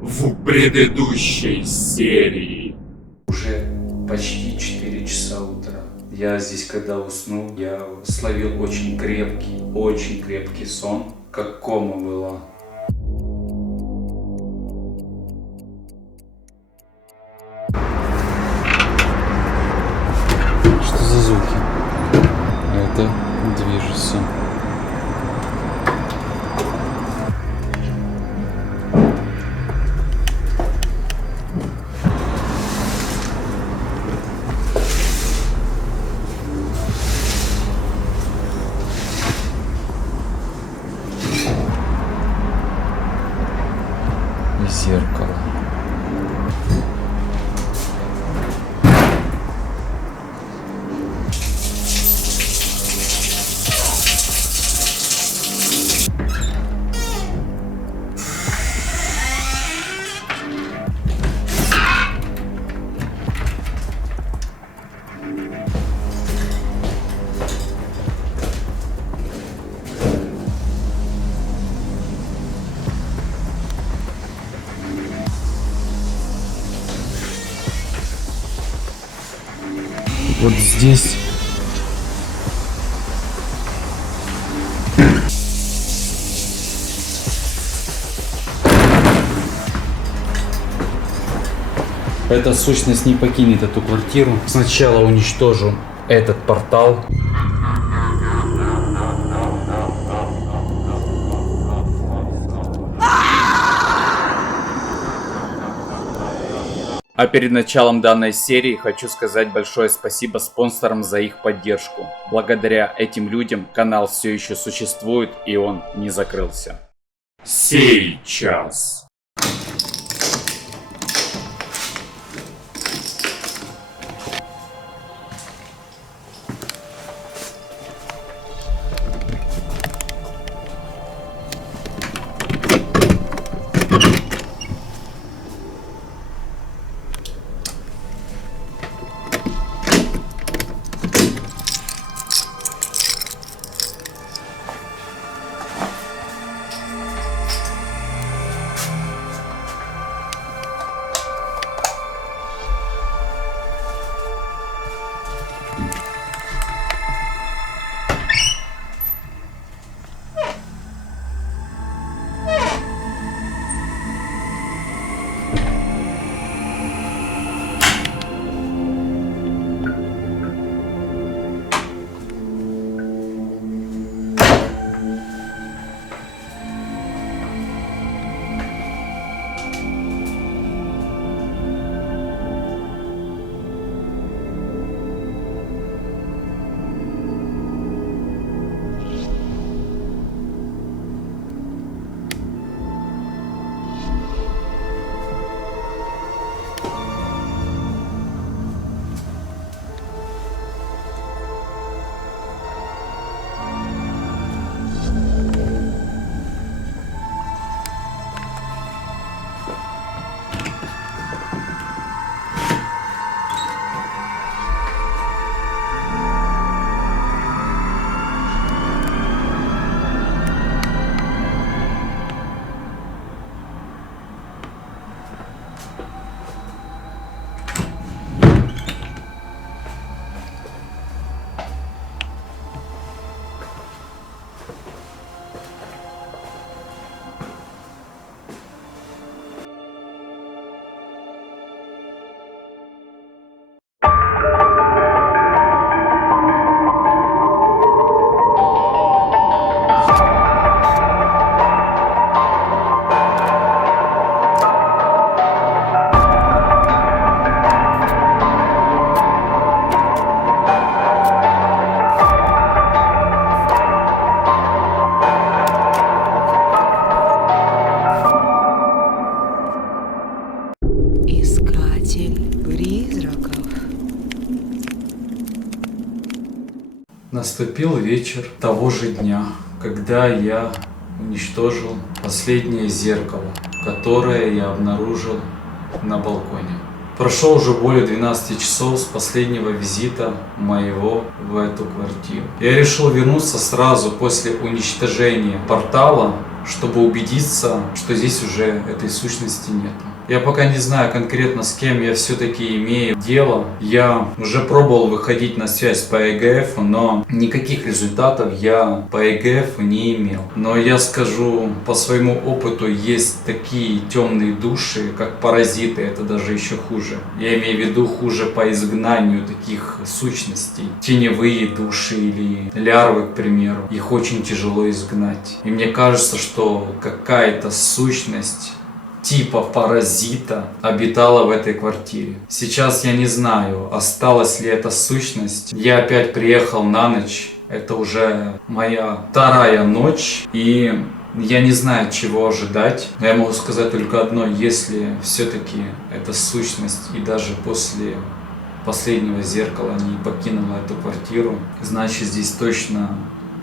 в предыдущей серии. Уже почти 4 часа утра. Я здесь, когда уснул, я словил очень крепкий сон, как кома была. Что за звуки? Это движется. Зеркало. Вот здесь. Эта сущность не покинет эту квартиру. Сначала уничтожу этот портал. А перед началом данной серии хочу сказать большое спасибо спонсорам за их поддержку. Благодаря этим людям канал все еще существует и он не закрылся. Сейчас. Наступил вечер того же дня, когда я уничтожил последнее зеркало, которое я обнаружил на балконе. Прошло уже более 12 часов с последнего визита моего в эту квартиру. Я решил вернуться сразу после уничтожения портала, чтобы убедиться, что здесь уже этой сущности нет. Я пока не знаю конкретно, с кем я все-таки имею дело. Я уже пробовал выходить на связь по ЭГФ, но никаких результатов я по ЭГФ не имел. Но я скажу по своему опыту, есть такие темные души, как паразиты, это даже еще хуже. Я имею в виду хуже по изгнанию таких сущностей. Теневые души или лярвы, к примеру. Их очень тяжело изгнать. И мне кажется, что какая-то сущность типа паразита обитала в этой квартире. Сейчас я не знаю, осталась ли эта сущность. Я опять приехал на ночь. Это уже моя вторая ночь. И я не знаю, чего ожидать. Но я могу сказать только одно. Если все-таки эта сущность и даже после последнего зеркала не покинула эту квартиру, значит здесь точно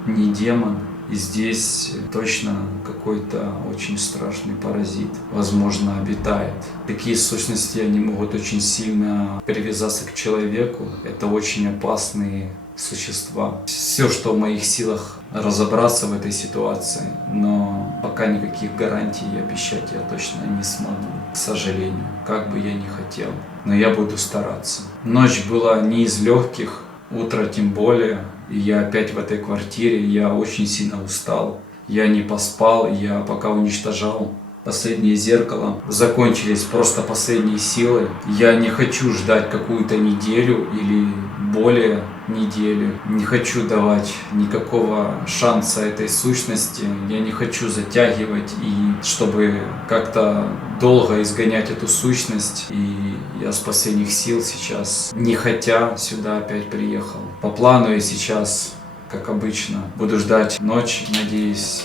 не демон. И здесь точно какой-то очень страшный паразит, возможно, обитает. Такие сущности, они могут очень сильно привязаться к человеку. Это очень опасные существа. Все, что в моих силах, разобраться в этой ситуации, но пока никаких гарантий обещать я точно не смогу, к сожалению, как бы я ни хотел. Но я буду стараться. Ночь была не из легких, утро тем более. И я опять в этой квартире, я очень сильно устал. Я не поспал, я пока уничтожал последнее зеркало. Закончились просто последние силы. Я не хочу ждать какую-то неделю или более недели. Не хочу давать никакого шанса этой сущности. Я не хочу затягивать и чтобы как-то долго изгонять эту сущность. И я с последних сил сейчас, не хотя, сюда опять приехал. По плану я сейчас, как обычно, буду ждать ночь, надеюсь,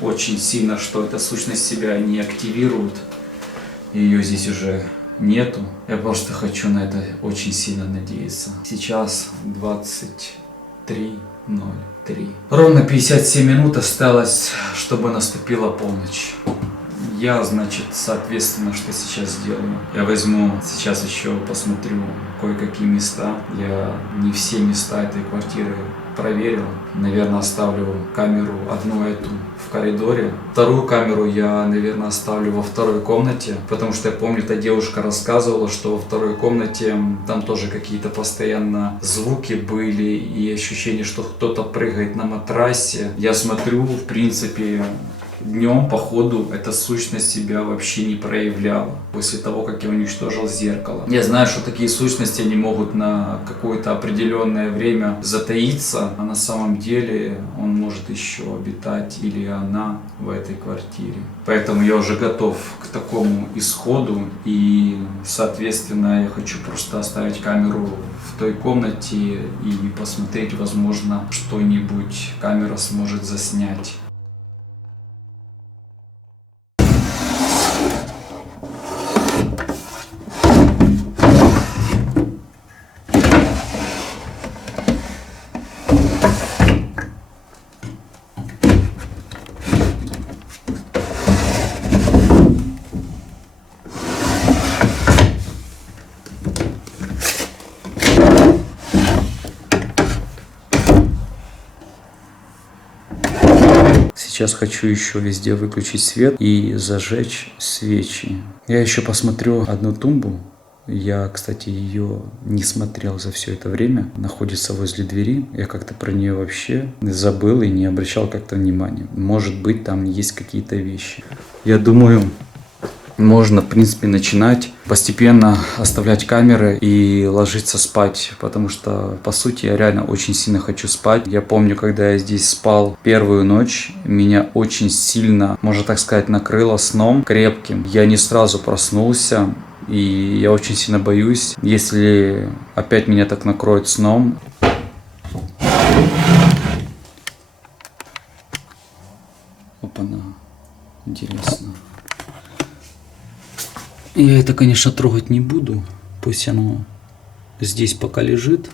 очень сильно, что эта сущность себя не активирует. Ее здесь уже нету. Я просто хочу на это очень сильно надеяться. Сейчас 23:03. Ровно 57 минут осталось, чтобы наступила полночь. Я, значит, соответственно, что сейчас сделаю? Я возьму, сейчас еще посмотрю кое-какие места. Я не все места этой квартиры проверил. Наверное, оставлю камеру одну эту в коридоре. Вторую камеру я, наверное, оставлю во второй комнате, потому что я помню, эта девушка рассказывала, что во второй комнате там тоже какие-то постоянно звуки были и ощущение, что кто-то прыгает на матрасе. Я смотрю, в принципе, днем, походу, эта сущность себя вообще не проявляла после того, как я уничтожил зеркало. Я знаю, что такие сущности, они могут на какое-то определенное время затаиться, а на самом деле он может еще обитать или она в этой квартире. Поэтому я уже готов к такому исходу и, соответственно, я хочу просто оставить камеру в той комнате и посмотреть, возможно, что-нибудь камера сможет заснять. Сейчас хочу еще везде выключить свет и зажечь свечи. Я еще посмотрю одну тумбу. Я, кстати, ее не смотрел за все это время. Находится возле двери. Я как-то про нее вообще забыл и не обращал как-то внимания. Может быть, там есть какие-то вещи. Я думаю, можно, в принципе, начинать постепенно оставлять камеры и ложиться спать, потому что, по сути, я реально очень сильно хочу спать. Я помню, когда я здесь спал первую ночь, меня очень сильно, можно так сказать, накрыло сном крепким. Я не сразу проснулся, и я очень сильно боюсь, если опять меня так накроет сном. Опа-на, интересно. Я это, конечно, трогать не буду, пусть оно здесь пока лежит,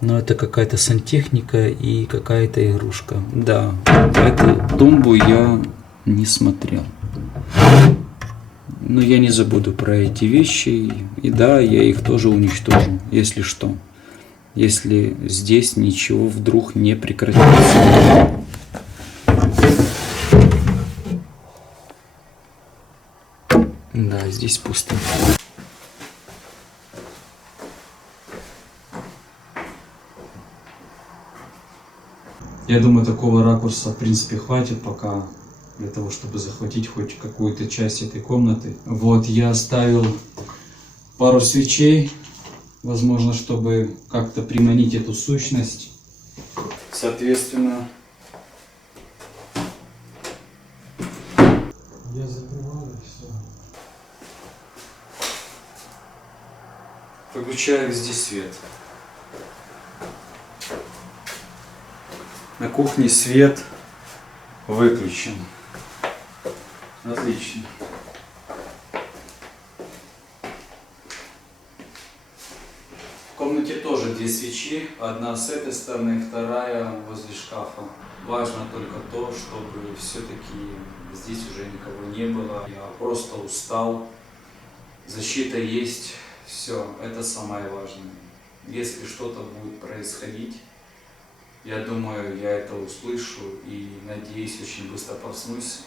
но это какая-то сантехника и какая-то игрушка. Да, эту тумбу я не смотрел, но я не забуду про эти вещи, и да, я их тоже уничтожу, если что, если здесь ничего вдруг не прекратится. Да, здесь пусто. Я думаю, такого ракурса, в принципе, хватит пока для того, чтобы захватить хоть какую-то часть этой комнаты. Вот, я оставил пару свечей, возможно, чтобы как-то приманить эту сущность. Соответственно, я закрываю все. Выключаю везде свет. На кухне свет выключен. Отлично. В комнате тоже две свечи. Одна с этой стороны, вторая возле шкафа. Важно только то, чтобы все-таки здесь уже никого не было. Я просто устал. Защита есть. Все, это самое важное. Если что-то будет происходить, я думаю, я это услышу и, надеюсь, очень быстро проснусь.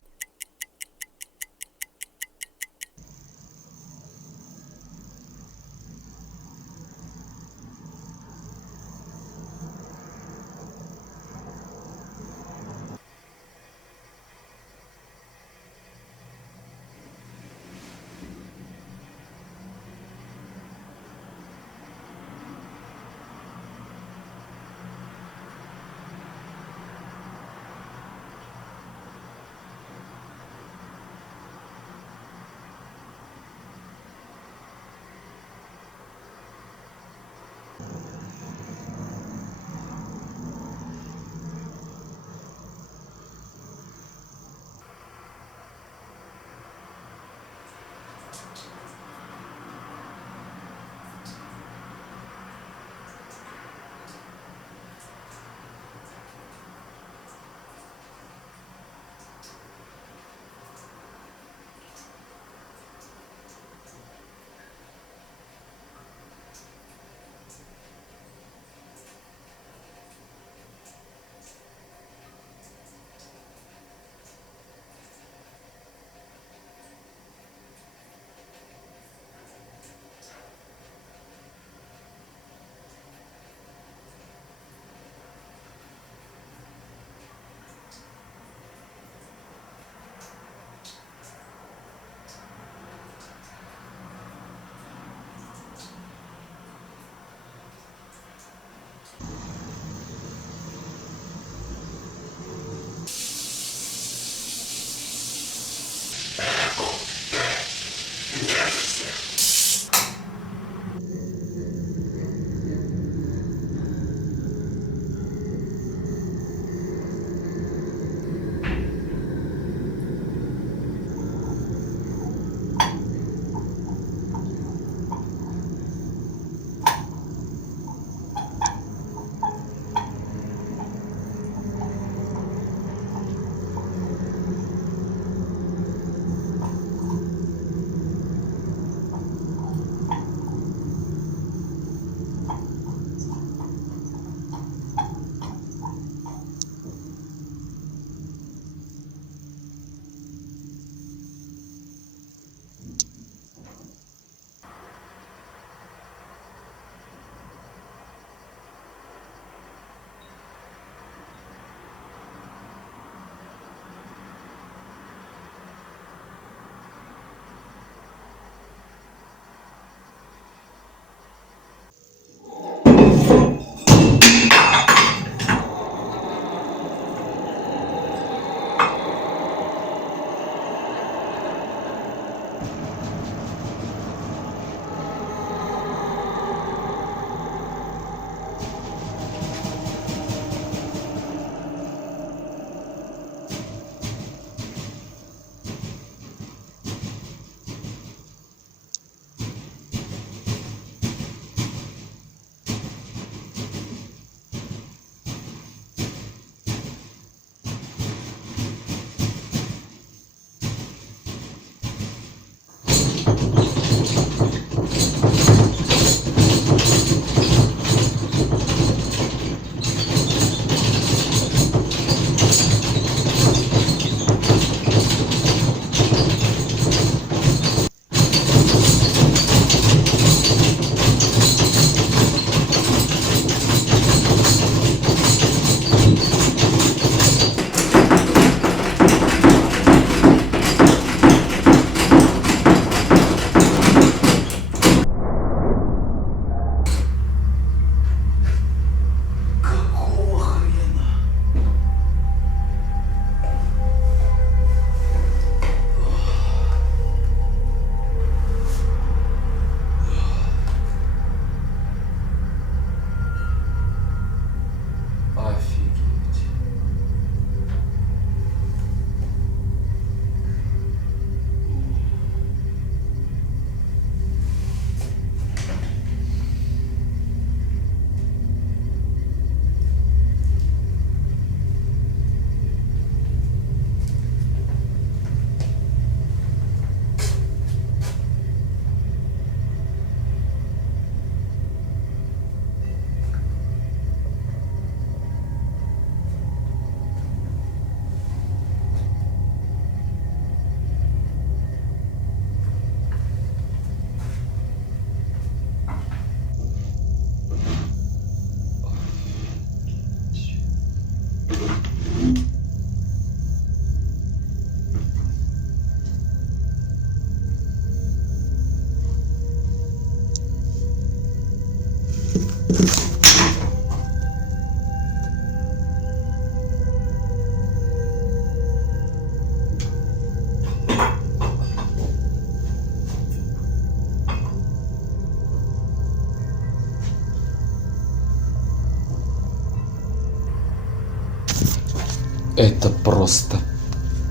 Это просто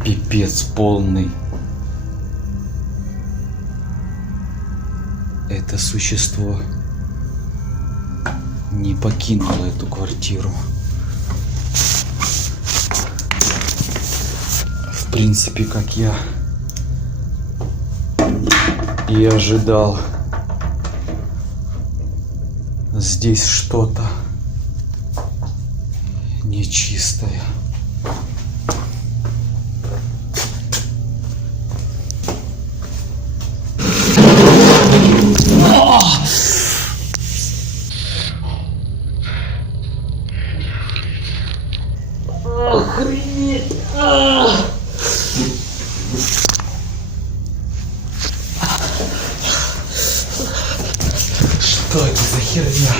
пипец полный. Это существо не покинуло эту квартиру. В принципе, как я и ожидал, здесь что-то нечистое. Что это за херня?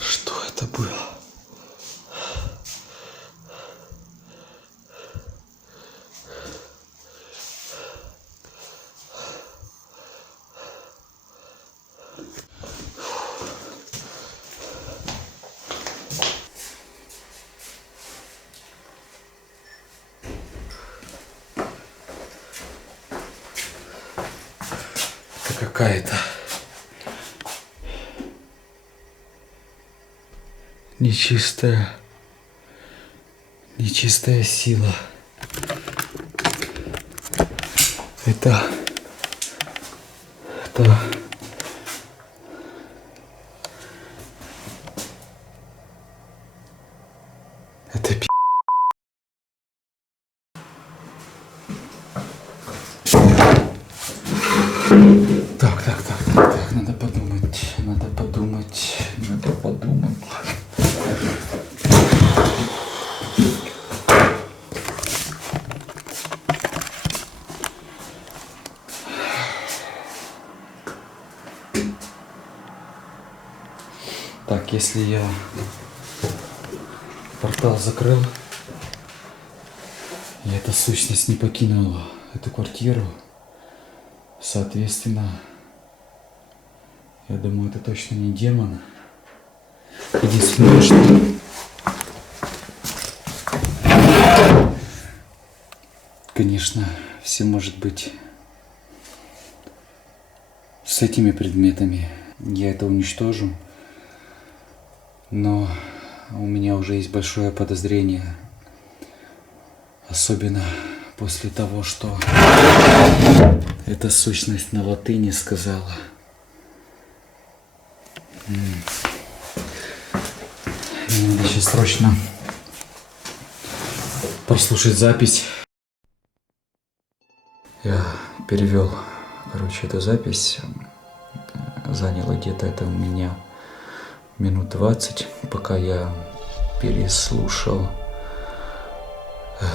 Что это было? Это какая-то нечистая сила. Это пи***. Так, надо подумать. Так, если я портал закрыл, и эта сущность не покинула эту квартиру, соответственно, я думаю, это точно не демон. Единственное, что конечно, все может быть с этими предметами. Я это уничтожу. Но у меня уже есть большое подозрение. Особенно после того, что эта сущность на латыни сказала. Мне надо сейчас срочно прослушать запись. Я перевел, эту запись. Заняло где-то это у меня минут 20, пока я переслушал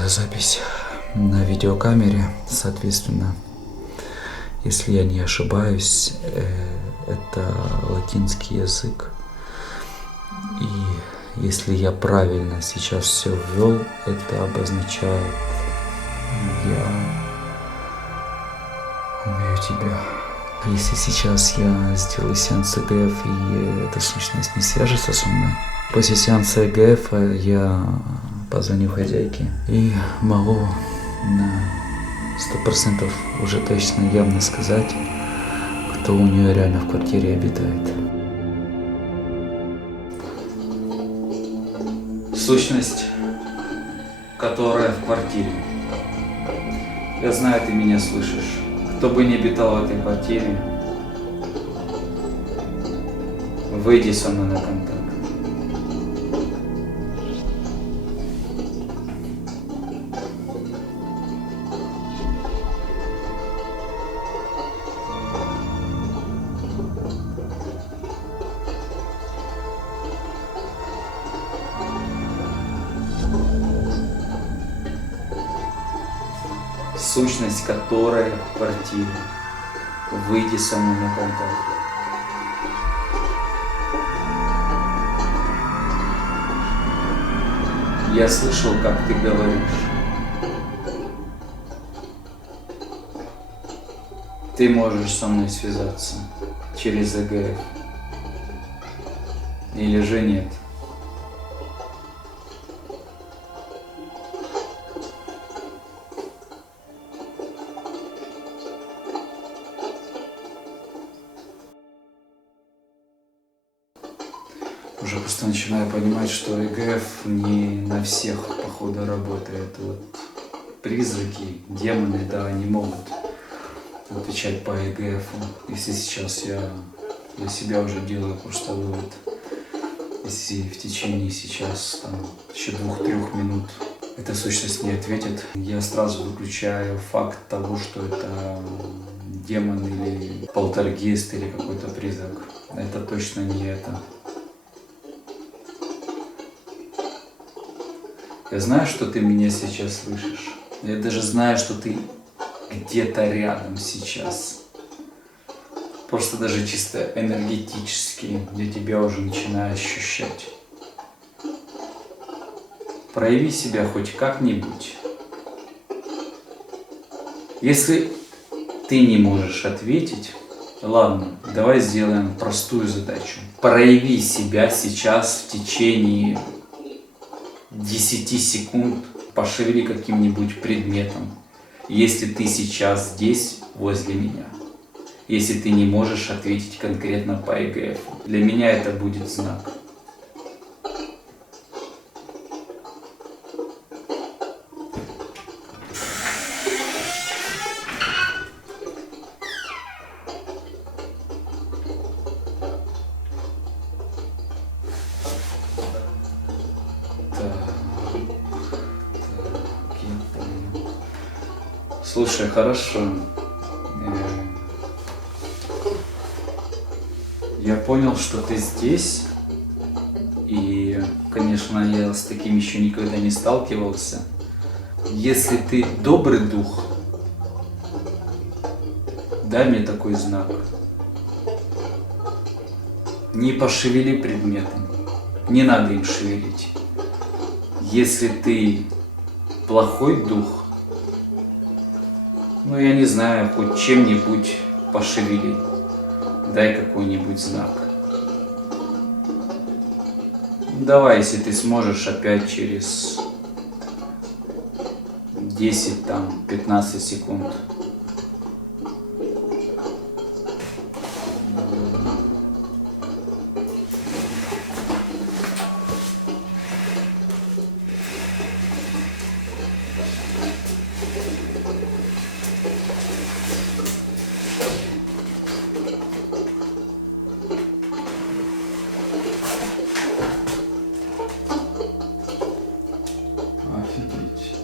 запись на видеокамере. Соответственно, если я не ошибаюсь, это латинский язык. И если я правильно сейчас все ввел, это обозначает: я убью тебя. Если сейчас я сделаю сеанс ЭГФ и эта сущность не свяжется со мной, после сеанса ЭГФ я позвоню хозяйке и могу на 100% уже точно явно сказать, кто у нее реально в квартире обитает. Сущность, которая в квартире. Я знаю, ты меня слышишь. Кто бы ни обитал в этой квартире, выйди со мной на контакт. сущность которой в квартире. Выйди со мной на контакт. Я слышал, как ты говоришь. Ты можешь со мной связаться через ЭГФ. Или же нет? Уже просто начинаю понимать, что ЭГФ не на всех, походу, работает. Вот призраки, демоны, да, они могут отвечать по ЭГФ. Если сейчас я для себя уже делаю просто вывод, если в течение сейчас там еще 2-3 минут эта сущность не ответит, я сразу выключаю факт того, что это демон или полтергейст или какой-то призрак. Это точно не это. Я знаю, что ты меня сейчас слышишь. Я даже знаю, что ты где-то рядом сейчас. Просто даже чисто энергетически я тебя уже начинаю ощущать. Прояви себя хоть как-нибудь. Если ты не можешь ответить, ладно, давай сделаем простую задачу. Прояви себя сейчас в течение 10 секунд, пошевели каким-нибудь предметом, если ты сейчас здесь, возле меня. Если ты не можешь ответить конкретно по ЭГФ, для меня это будет знак. Слушай, хорошо. Я понял, что ты здесь. И, конечно, я с таким еще никогда не сталкивался. Если ты добрый дух, дай мне такой знак. Не пошевели предметом. Не надо им шевелить. Если ты плохой дух, ну, я не знаю, хоть чем-нибудь пошевели. Дай какой-нибудь знак. Давай, если ты сможешь, опять через 10-15 секунд. Офигеть.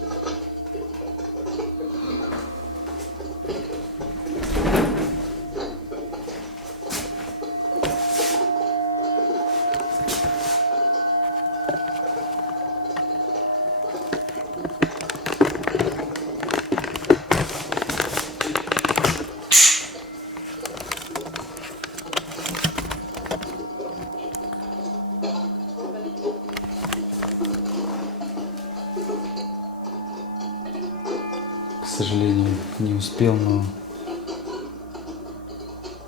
К сожалению, не успел, но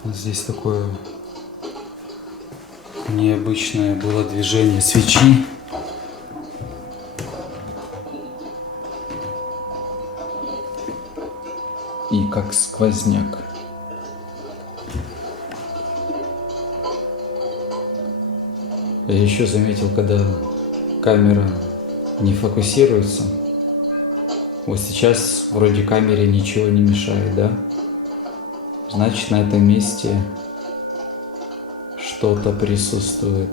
здесь такое необычное было движение свечи. И как сквозняк. Я еще заметил, когда камера не фокусируется. Вот сейчас вроде камере ничего не мешает, да? Значит, на этом месте что-то присутствует.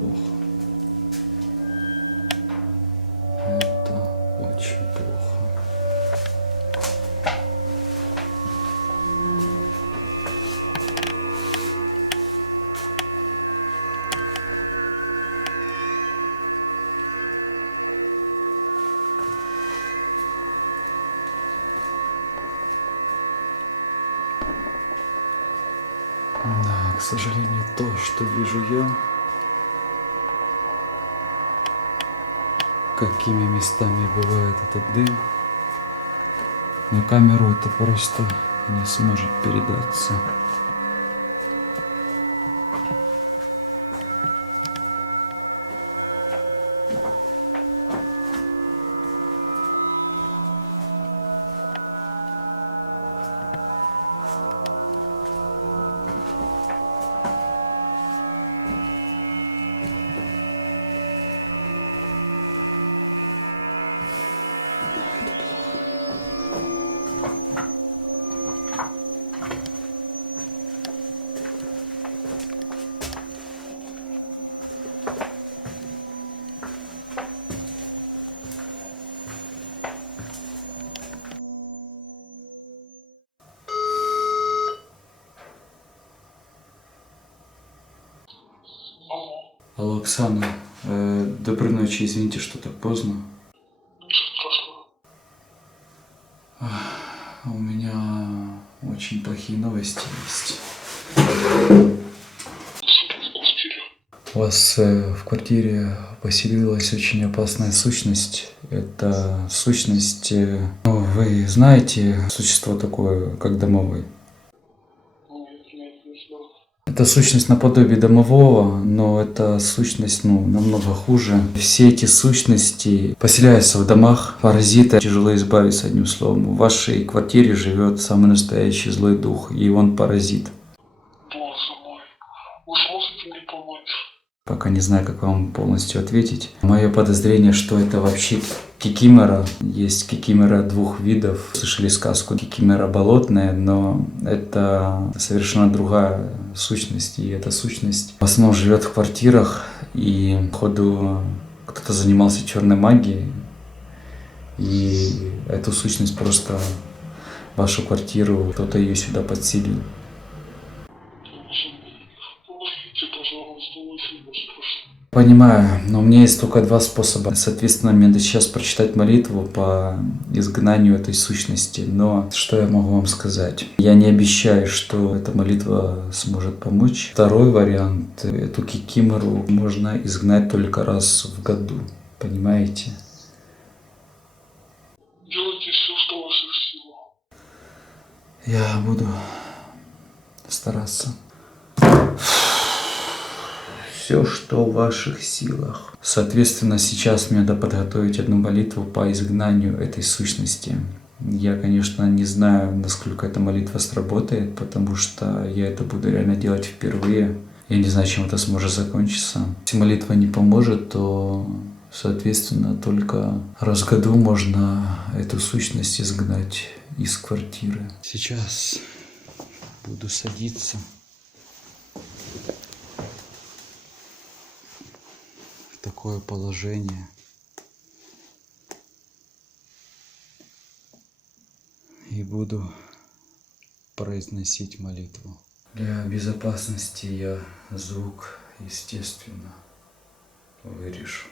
плохо. Это очень плохо. Да, к сожалению, то, что вижу я, какими местами бывает этот дым, на камеру это просто не сможет передаться. Алло, Оксана, доброй ночи, извините, что так поздно. У меня очень плохие новости есть. У вас в квартире поселилась очень опасная сущность. Это сущность, вы знаете существо такое, как домовой? Это сущность наподобие домового, но это сущность намного хуже. Все эти сущности поселяются в домах, паразиты. Тяжело избавиться, одним словом. В вашей квартире живет самый настоящий злой дух, и он паразит. Боже мой, вы сможете мне помочь? Пока не знаю, как вам полностью ответить. Мое подозрение, что это вообще кикимора. Есть кикимора двух видов. Слышали сказку кикимора болотная, но это совершенно другая сущность. И эта сущность в основном живет в квартирах. И походу кто-то занимался черной магией. И эту сущность просто в вашу квартиру, кто-то ее сюда подселил. Помогите, пожалуйста, очень вас прошу. Понимаю, но у меня есть только два способа. Соответственно, мне надо сейчас прочитать молитву по изгнанию этой сущности. Но что я могу вам сказать? Я не обещаю, что эта молитва сможет помочь. Второй вариант. Эту кикимору можно изгнать только раз в году. Понимаете? Делайте все, что в ваших силах. Я буду стараться. Все, что в ваших силах. Соответственно, сейчас мне надо подготовить одну молитву по изгнанию этой сущности. Я, конечно, не знаю, насколько эта молитва сработает, потому что я это буду реально делать впервые. Я не знаю, чем это сможет закончиться. Если молитва не поможет, то, соответственно, только раз в году можно эту сущность изгнать из квартиры. Сейчас буду садиться. Такое положение. И буду произносить молитву. Для безопасности я звук, естественно, вырежу.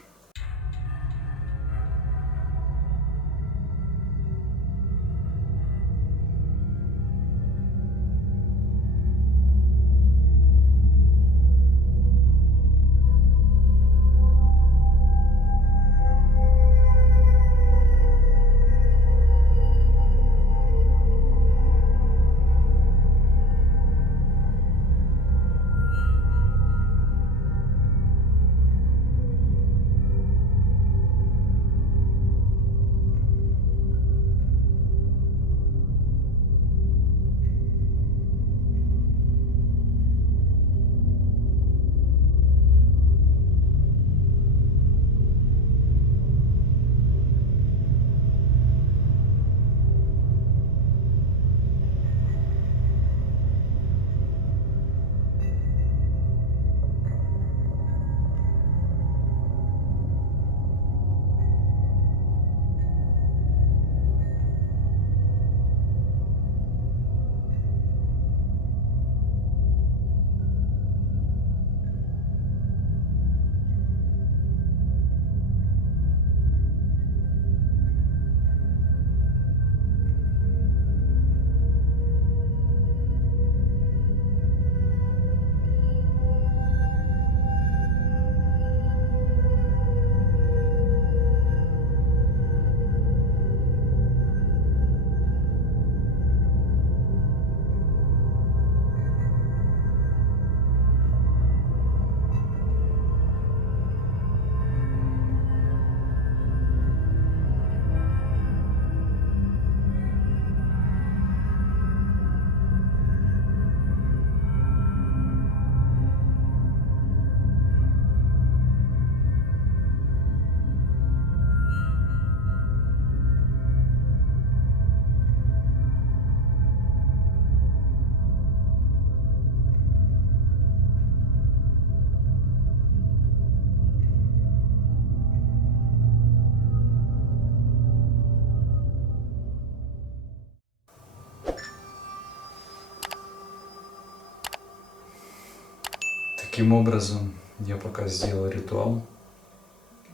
Таким образом, я пока сделал ритуал.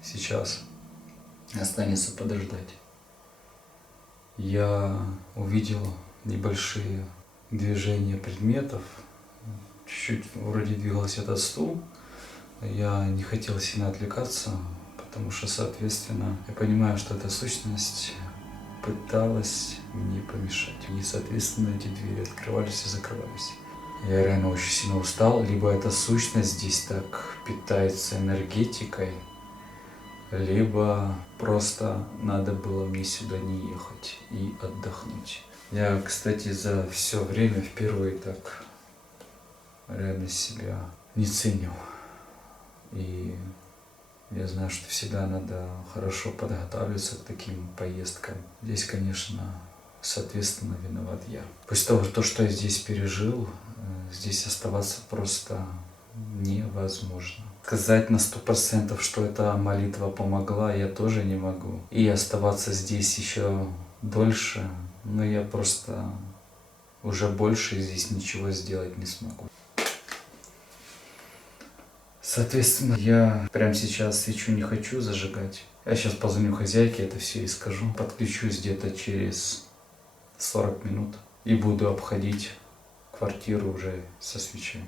Сейчас останется подождать. Я увидел небольшие движения предметов. Чуть-чуть вроде двигался этот стул. Я не хотел сильно отвлекаться, потому что, соответственно, я понимаю, что эта сущность пыталась мне помешать. И, соответственно, эти двери открывались и закрывались. Я реально очень сильно устал. Либо эта сущность здесь так питается энергетикой, либо просто надо было мне сюда не ехать и отдохнуть. Я, кстати, за все время впервые так реально себя не ценил. И я знаю, что всегда надо хорошо подготавливаться к таким поездкам. Здесь, конечно, соответственно, виноват я. После того, что я здесь пережил, здесь оставаться просто невозможно. Сказать на 100%, что эта молитва помогла, я тоже не могу. И оставаться здесь еще дольше, но я просто уже больше здесь ничего сделать не смогу. Соответственно, я прямо сейчас свечу не хочу зажигать. Я сейчас позвоню хозяйке, это все и скажу. Подключусь где-то через 40 минут и буду обходить квартиру уже со свечой.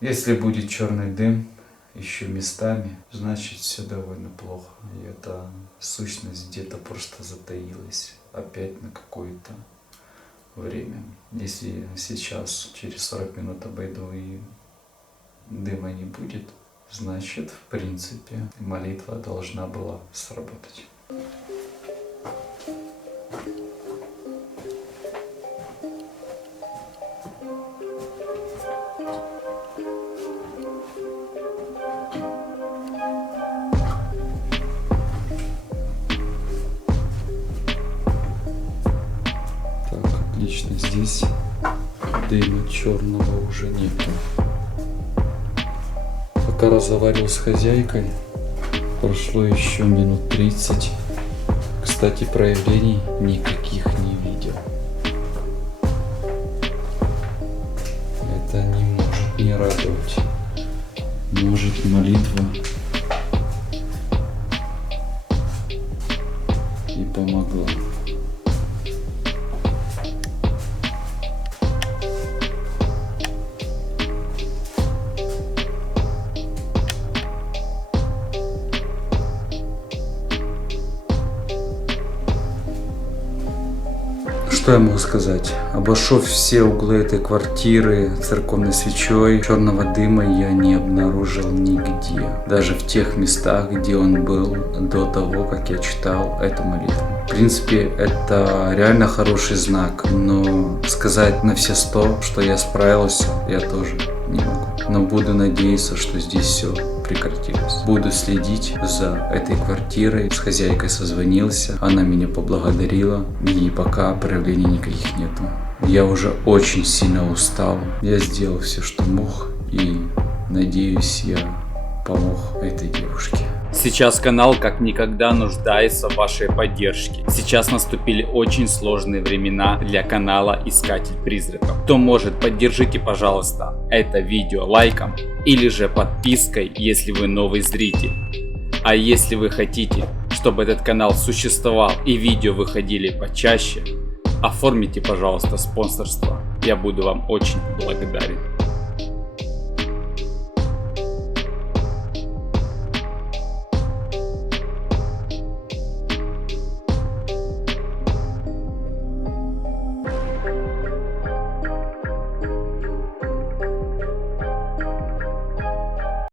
Если будет черный дым еще местами, значит все довольно плохо. И эта сущность где-то просто затаилась опять на какое-то время. Если сейчас через 40 минут обойду и дыма не будет, значит, в принципе, молитва должна была сработать. Отлично, здесь дыма черного уже нету. Пока разговаривал с хозяйкой, прошло еще минут 30. Кстати, проявлений никаких не видел. Это не может не радовать. Может, молитва и помогла. Что я могу сказать? Обошел все углы этой квартиры церковной свечой. Черного дыма я не обнаружил нигде. Даже в тех местах, где он был до того, как я читал эту молитву. В принципе, это реально хороший знак. Но сказать на все 100, что я справился, я тоже не могу. Но буду надеяться, что здесь все прекратилось. Буду следить за этой квартирой. С хозяйкой созвонился, она меня поблагодарила, и пока проявлений никаких нету. Я уже очень сильно устал. Я сделал все, что мог, и надеюсь, я помог этой девушке. Сейчас канал как никогда нуждается в вашей поддержке. Сейчас наступили очень сложные времена для канала Искатель Призраков. Кто может, поддержите, пожалуйста, это видео лайком или же подпиской, если вы новый зритель. А если вы хотите, чтобы этот канал существовал и видео выходили почаще, оформите, пожалуйста, спонсорство. Я буду вам очень благодарен.